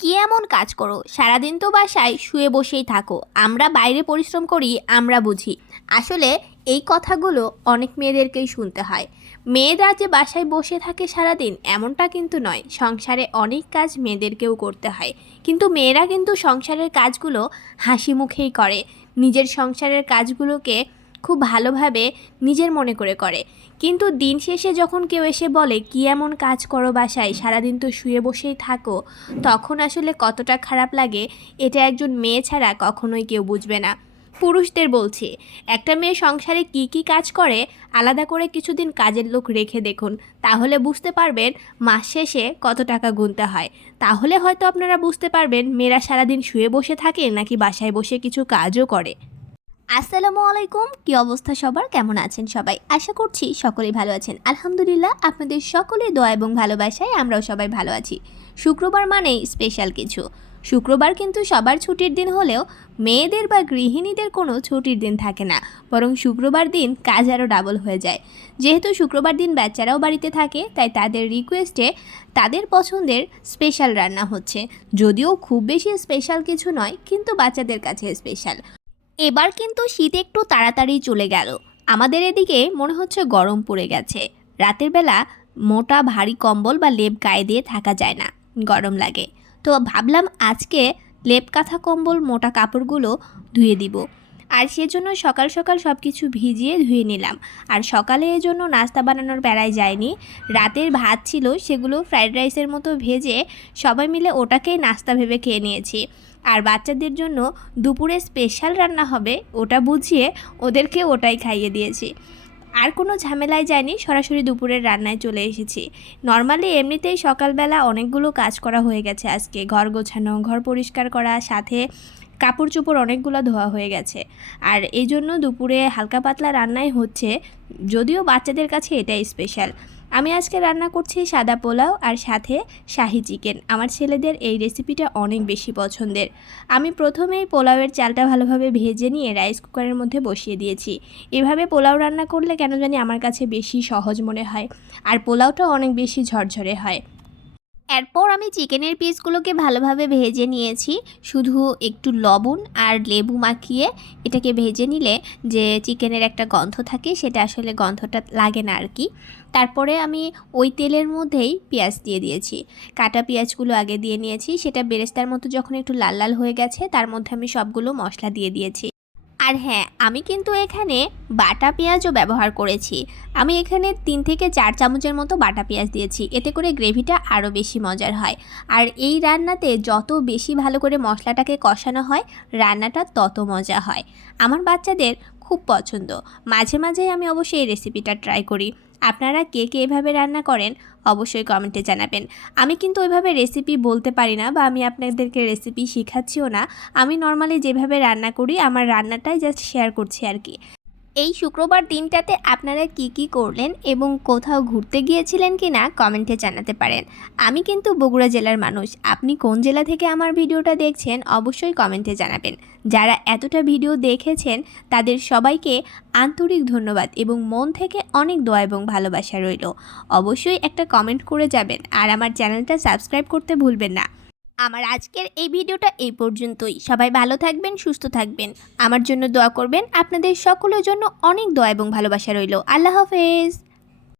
কি এমন কাজ করো? সারাদিন তো বাসায় শুয়ে বসেই থাকো। আমরা বাইরে পরিশ্রম করি, আমরা বুঝি। আসলে এই কথাগুলো অনেক মেয়েদেরকেই শুনতে হয়। মেয়েরা যে বাসায় বসে থাকে সারাদিন, এমনটা কিন্তু নয়। সংসারে অনেক কাজ মেয়েদেরকেও করতে হয়। কিন্তু মেয়েরা কিন্তু সংসারের কাজগুলো হাসি মুখেই করে। নিজের সংসারের কাজগুলোকে খুব ভালোভাবে নিজের মনে করে করে। কিন্তু দিন শেষে যখন কেউ এসে বলে, কি এমন কাজ করো বাসায়? সারাদিন তো শুয়ে বসেই থাকো। তখন আসলে কতটা খারাপ লাগে, এটা একজন মেয়ে ছাড়া কখনোই কেউ বুঝবে না। পুরুষদের বলছি, একটা মেয়ে সংসারে কি কি কাজ করে, আলাদা করে কিছুদিন কাজের লোক রেখে দেখুন। তাহলে বুঝতে পারবেন মাস শেষে কত টাকা গুনতে হয়। তাহলে হয়তো আপনারা বুঝতে পারবেন, মেয়েরা সারাদিন শুয়ে বসে থাকে নাকি বাসায় বসে কিছু কাজও করে। আসসালামু আলাইকুম। কি অবস্থা সবার? কেমন আছেন সবাই? আশা করছি সকলেই ভালো আছেন। আলহামদুলিল্লাহ, আপনাদের সকলের দোয়া এবং ভালোবাসায় আমরাও সবাই ভালো আছি। শুক্রবার মানেই স্পেশাল কিছু। শুক্রবার কিন্তু সবার ছুটির দিন হলেও মেয়েদের বা গৃহিণীদের কোনো ছুটির দিন থাকে না। বরং শুক্রবার দিন কাজ আরও ডাবল হয়ে যায়। যেহেতু শুক্রবার দিন বাচ্চারাও বাড়িতে থাকে, তাই তাদের রিকোয়েস্টে তাদের পছন্দের স্পেশাল রান্না হচ্ছে। যদিও খুব বেশি স্পেশাল কিছু নয়, কিন্তু বাচ্চাদের কাছে স্পেশাল এবার কিন্তু শীত একটু তাড়াতাড়ি চলে গেল। আমাদের এদিকে মনে হচ্ছে গরম পড়ে গেছে। রাতের বেলা মোটা ভারী কম্বল বা লেপ গায়ে দিয়ে থাকা যায় না, গরম লাগে। তো ভাবলাম আজকে লেপ কাঁথা কম্বল, মোটা কাপড়গুলো ধুয়ে দিব। আর সেজন্য সকাল সকাল সব কিছু ভিজিয়ে ধুয়ে নিলাম। আর সকালে এর জন্য নাস্তা বানানোর বেড়ায় যায়নি রাতের ভাত ছিল, সেগুলো ফ্রাইড রাইসের মতো ভেজে সবাই মিলে ওটাকেই নাস্তা ভেবে খেয়ে নিয়েছি। আর বাচ্চাদের জন্য দুপুরে স্পেশাল রান্না হবে, ওটা বুঝিয়ে ওদেরকে ওটাই খাইয়ে দিয়েছি। আর কোনো ঝামেলায় যায়নি সরাসরি দুপুরের রান্নায় চলে এসেছি। নর্মালি এমনিতেই সকালবেলা অনেকগুলো কাজ করা হয়ে গেছে আজকে। ঘর গোছানো, ঘর পরিষ্কার করা, সাথে কাপড় চোপড় অনেকগুলো ধোয়া হয়ে গেছে। আর এই জন্য দুপুরে হালকা পাতলা রান্নাই হচ্ছে, যদিও বাচ্চাদের কাছে এটাই স্পেশাল আমি আজকে রান্না করছি সাদা পোলাও আর সাথে শাহি চিকেন আমার ছেলেদের এই রেসিপিটা অনেক বেশি পছন্দের। আমি প্রথমেই পোলাওয়ের চালটা ভালোভাবে ভেজে নিয়ে রাইস কুকারের মধ্যে বসিয়ে দিয়েছি। এভাবে পোলাও রান্না করলে কেন জানি আমার কাছে বেশি সহজ মনে হয়। আর পোলাওটা অনেক বেশি ঝরঝরে হয়। এরপর আমি চিকেনের পিসগুলোকে ভালোভাবে ভেজে নিয়েছি। শুধু একটু লবণ আর লেবু মাখিয়ে এটাকে ভেজে নিলে যে চিকেনের একটা গন্ধ থাকে, সেটা আসলে গন্ধটা লাগে না আর কি তারপরে আমি ওই তেলের মধ্যেই পেঁয়াজ দিয়ে দিয়েছি। কাটা পেঁয়াজগুলো আগে দিয়ে নিয়েছি। সেটা বেরেস্তার মতো যখন একটু লাল লাল হয়ে গেছে, তার মধ্যে আমি সবগুলো মশলা দিয়ে দিয়েছি। আর হ্যাঁ আমি কিন্তু এখানে বাটা পেঁয়াজও ব্যবহার করেছি। আমি এখানে তিন থেকে চার চামচের মতো বাটা পেঁয়াজ দিয়েছি। এতে করে গ্রেভিটা আরও বেশি মজার হয়। আর এই রান্নাতে যত বেশি ভালো করে মশলাটাকে কষানো হয়, রান্নাটা তত মজা হয়। আমার বাচ্চাদের খুব পছন্দ। মাঝে মাঝে আমি অবশ্যই এই রেসিপিটা ট্রাই করি। আপনারা কে কে এভাবে রান্না করেন অবশ্যই কমেন্টে জানাবেন। আমি কিন্তু ওইভাবে রেসিপি বলতে পারি না বা আমি আপনাদেরকে রেসিপি শেখাচ্ছিও না। আমি নর্মালি যেভাবে রান্না করি, আমার রান্নাটাই জাস্ট শেয়ার করছি আর কি। এই শুক্রবার দিনটাতে আপনারা কি কি করলেন এবং কোথাও ঘুরতে গিয়েছিলেন কি না কমেন্টে জানাতে পারেন। আমি কিন্তু বগুড়া জেলার মানুষ। আপনি কোন জেলা থেকে আমার ভিডিওটা দেখছেন অবশ্যই কমেন্টে জানাবেন। যারা এতটা ভিডিও দেখেছেন, তাদের সবাইকে আন্তরিক ধন্যবাদ এবং মন থেকে অনেক দোয়া এবং ভালোবাসা রইল। অবশ্যই একটা কমেন্ট করে যাবেন আর আমার চ্যানেলটা সাবস্ক্রাইব করতে ভুলবেন না। আমার আজকের এই ভিডিওটা এই পর্যন্তই। সবাই ভালো থাকবেন, সুস্থ থাকবেন। আমার জন্য দোয়া করবেন। আপনাদের সকলের জন্য অনেক দোয়া এবং ভালোবাসা রইল। আল্লাহ হাফেজ।